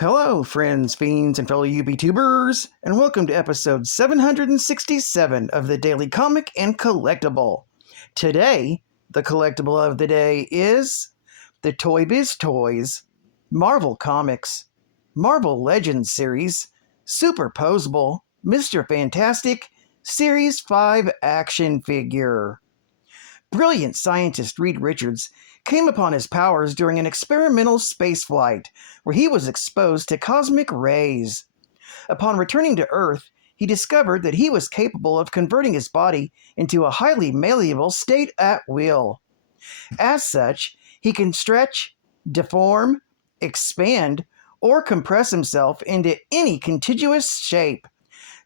Hello, friends, fiends, and fellow UBTubers, and welcome to episode 767 of the Daily Comic and Collectible. Today, the collectible of the day is the Toybiz Toys, Marvel Comics, Marvel Legends series, Super Poseable, Mr. Fantastic, Series 5 action figure. Brilliant scientist Reed Richards came upon his powers during an experimental spaceflight where he was exposed to cosmic rays. Upon returning to Earth, he discovered that he was capable of converting his body into a highly malleable state at will. As such, he can stretch, deform, expand, or compress himself into any contiguous shape.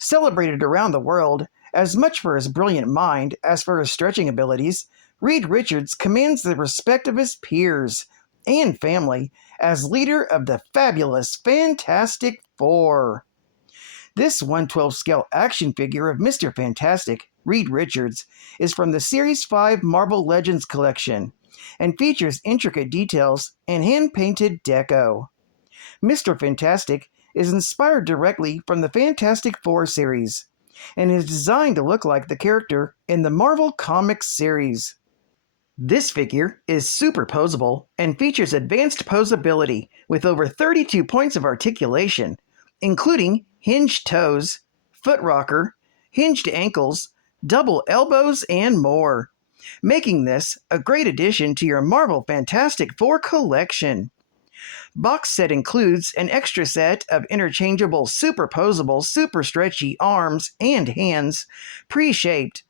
Celebrated around the world as much for his brilliant mind as for his stretching abilities, Reed Richards commands the respect of his peers and family as leader of the fabulous Fantastic Four. This 1/12 scale action figure of Mr. Fantastic, Reed Richards, is from the Series 5 Marvel Legends collection and features intricate details and hand-painted deco. Mr. Fantastic is inspired directly from the Fantastic Four series and is designed to look like the character in the Marvel Comics series. This figure is super poseable and features advanced posability with over 32 points of articulation, including hinged toes, foot rocker, hinged ankles, double elbows, and more, making this a great addition to your Marvel Fantastic Four collection. Box set includes an extra set of interchangeable super poseable, super stretchy arms and hands, pre-shaped,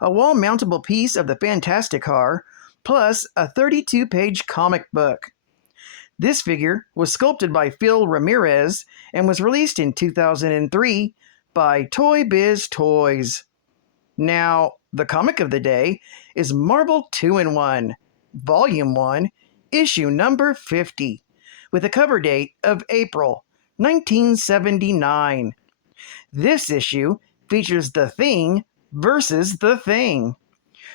a wall-mountable piece of the Fantastic Car, plus a 32-page comic book. This figure was sculpted by Phil Ramirez and was released in 2003 by Toybiz Toys. Now, the comic of the day is Marvel 2-in-1, Volume 1, Issue number 50, with a cover date of April 1979. This issue features The Thing versus The Thing,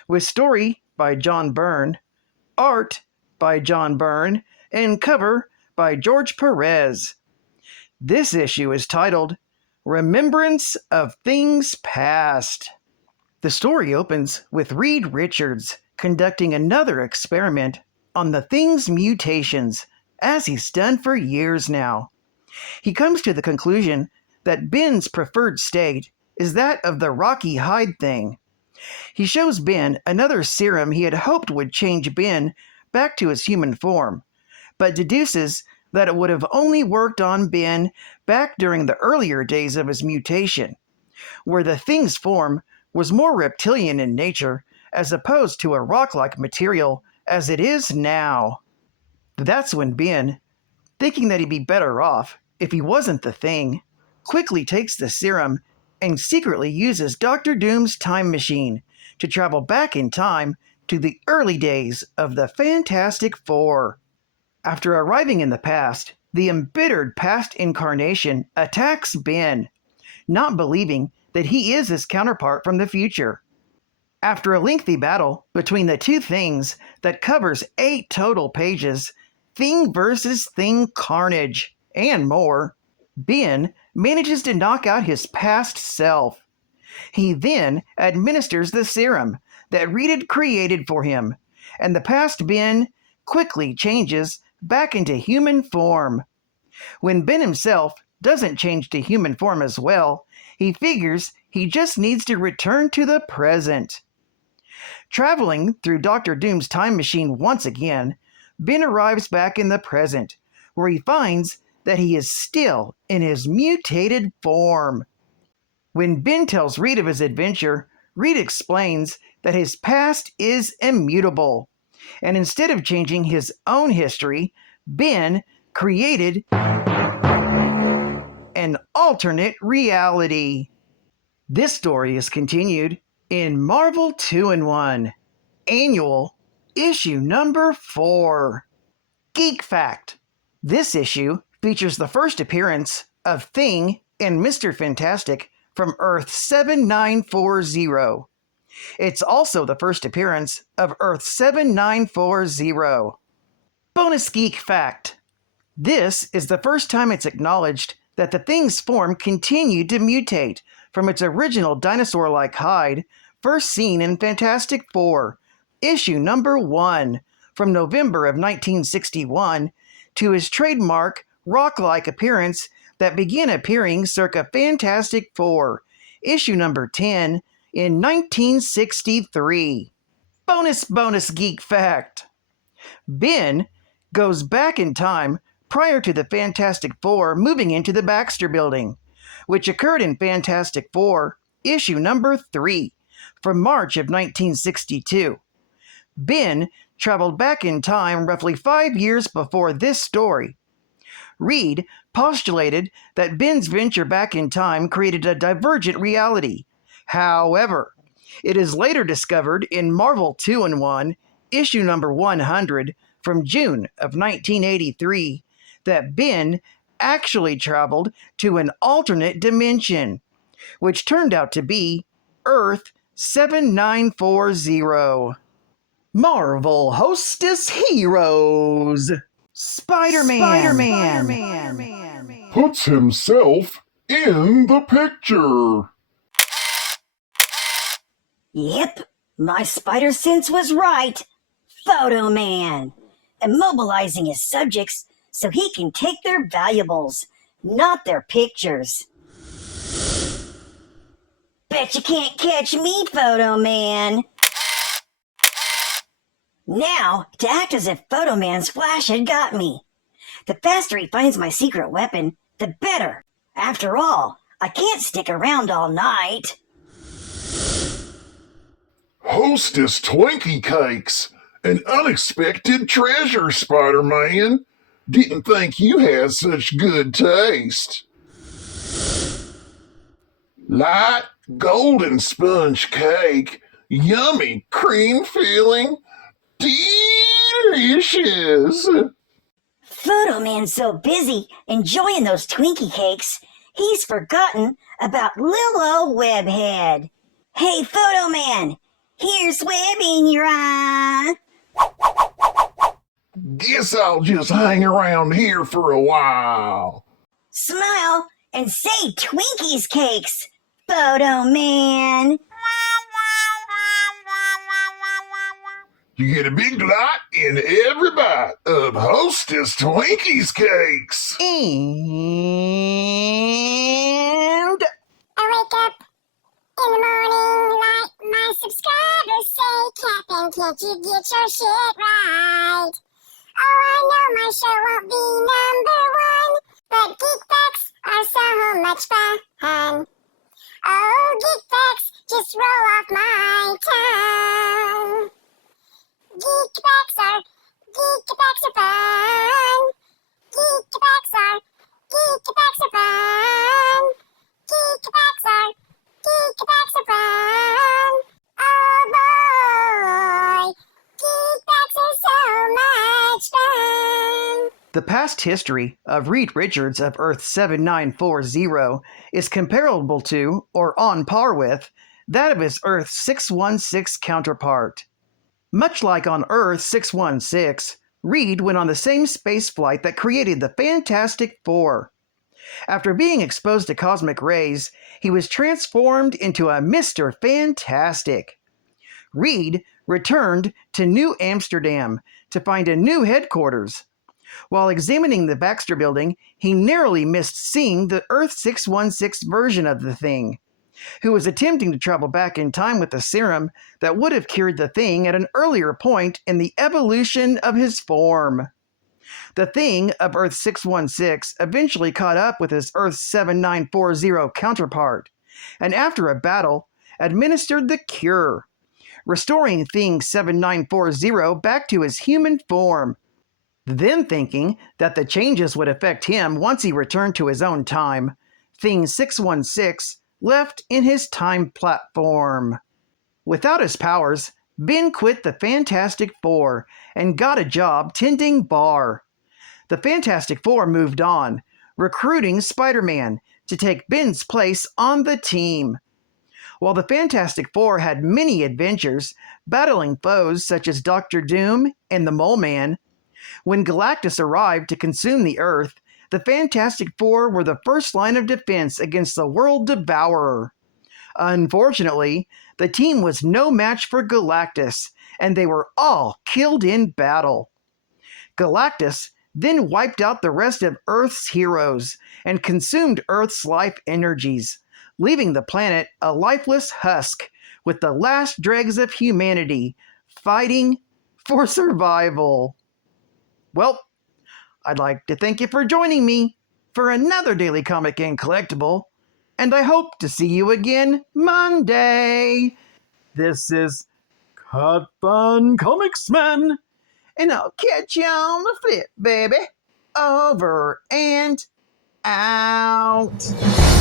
with story by John Byrne, art by John Byrne, and cover by George Perez. This issue is titled Remembrance of Things Past. The story opens with Reed Richards conducting another experiment on the Thing's mutations, as he's done for years now. He comes to the conclusion that Ben's preferred state is that of the rocky hide thing. He shows Ben another serum he had hoped would change Ben back to his human form, but deduces that it would have only worked on Ben back during the earlier days of his mutation, where the Thing's form was more reptilian in nature as opposed to a rock-like material as it is now. That's when Ben, thinking that he'd be better off if he wasn't the Thing, quickly takes the serum and secretly uses Dr. Doom's time machine to travel back in time to the early days of the Fantastic Four. After arriving in the past, the embittered past incarnation attacks Ben, not believing that he is his counterpart from the future. After a lengthy battle between the two Things that covers 8 total pages, Thing versus Thing carnage, and more, Ben manages to knock out his past self. He then administers the serum that Reed had created for him, and the past Ben quickly changes back into human form. When Ben himself doesn't change to human form as well, he figures he just needs to return to the present. Traveling through Dr. Doom's time machine once again, Ben arrives back in the present, where he finds that he is still in his mutated form. When Ben tells Reed of his adventure, Reed explains that his past is immutable, and instead of changing his own history, Ben created an alternate reality. This story is continued in Marvel 2-in-1, Annual, Issue number 4. Geek Fact. This issue features the first appearance of Thing and Mr. Fantastic from Earth 7940. It's also the first appearance of Earth 7940. Bonus Geek Fact. This is the first time it's acknowledged that the Thing's form continued to mutate from its original dinosaur-like hide, first seen in Fantastic Four, issue number 1, from November of 1961, to his trademark rock-like appearance that began appearing circa Fantastic Four, issue number 10, in 1963. Bonus geek fact! Ben goes back in time prior to the Fantastic Four moving into the Baxter Building, which occurred in Fantastic Four, issue number 3, from March of 1962. Ben traveled back in time roughly 5 years before this story. Reed postulated that Ben's venture back in time created a divergent reality. However, it is later discovered in Marvel 2-in-1, issue number 100, from June of 1983, that Ben actually traveled to an alternate dimension, which turned out to be Earth 7940. Marvel Hostess Heroes. Spider-Man puts himself in the picture. Yep, my spider sense was right. Photo Man. Immobilizing his subjects so he can take their valuables, not their pictures. Bet you can't catch me, Photo Man. Now, to act as if Photo Man's flash had got me. The faster he finds my secret weapon, the better. After all, I can't stick around all night. Hostess Twinkie Cakes, an unexpected treasure, Spider-Man. Didn't think you had such good taste. Light golden sponge cake, yummy cream filling, delicious. Photo Man's so busy enjoying those Twinkie cakes, he's forgotten about little old Webhead. Hey, Photo Man, here's Web in your eye. Guess I'll just hang around here for a while. Smile and say Twinkies cakes, Photo Man. You get a big lot in every bite of Hostess Twinkies Cakes. And I wake up in the morning like my subscribers say, Captain, can't you get your shit right? Oh, I know my show won't be number 1, but geek facts are so much fun. Oh, geek facts just roll off my tongue. Geek facts are fun. Geek facts are fun. Geek facts are fun. Oh boy, geek facts are so much fun. the past history of Reed Richards of Earth 7940 is comparable to, or on par with, that of his Earth 616 counterpart. Much like on Earth 616, Reed went on the same space flight that created the Fantastic Four. After being exposed to cosmic rays, he was transformed into a Mr. Fantastic. Reed returned to New Amsterdam to find a new headquarters. While examining the Baxter Building, he narrowly missed seeing the Earth 616 version of the Thing, who was attempting to travel back in time with a serum that would have cured the Thing at an earlier point in the evolution of his form. The Thing of Earth 616 eventually caught up with his Earth 7940 counterpart, and after a battle, administered the cure, restoring Thing 7940 back to his human form, then thinking that the changes would affect him once he returned to his own time. Thing 616 left in his time platform. Without his powers, Ben quit the Fantastic Four and got a job tending bar. The Fantastic Four moved on, recruiting Spider-Man to take Ben's place on the team. While the Fantastic Four had many adventures, battling foes such as Dr. Doom and the Mole Man, When Galactus arrived to consume the Earth, the Fantastic Four were the first line of defense against the World Devourer. Unfortunately, the team was no match for Galactus, and they were all killed in battle. Galactus then wiped out the rest of Earth's heroes and consumed Earth's life energies, leaving the planet a lifeless husk with the last dregs of humanity fighting for survival. Well, I'd like to thank you for joining me for another Daily Comic and Collectible, and I hope to see you again Monday. This is Cut Fun Comics Man, and I'll catch you on the flip, baby. Over and out.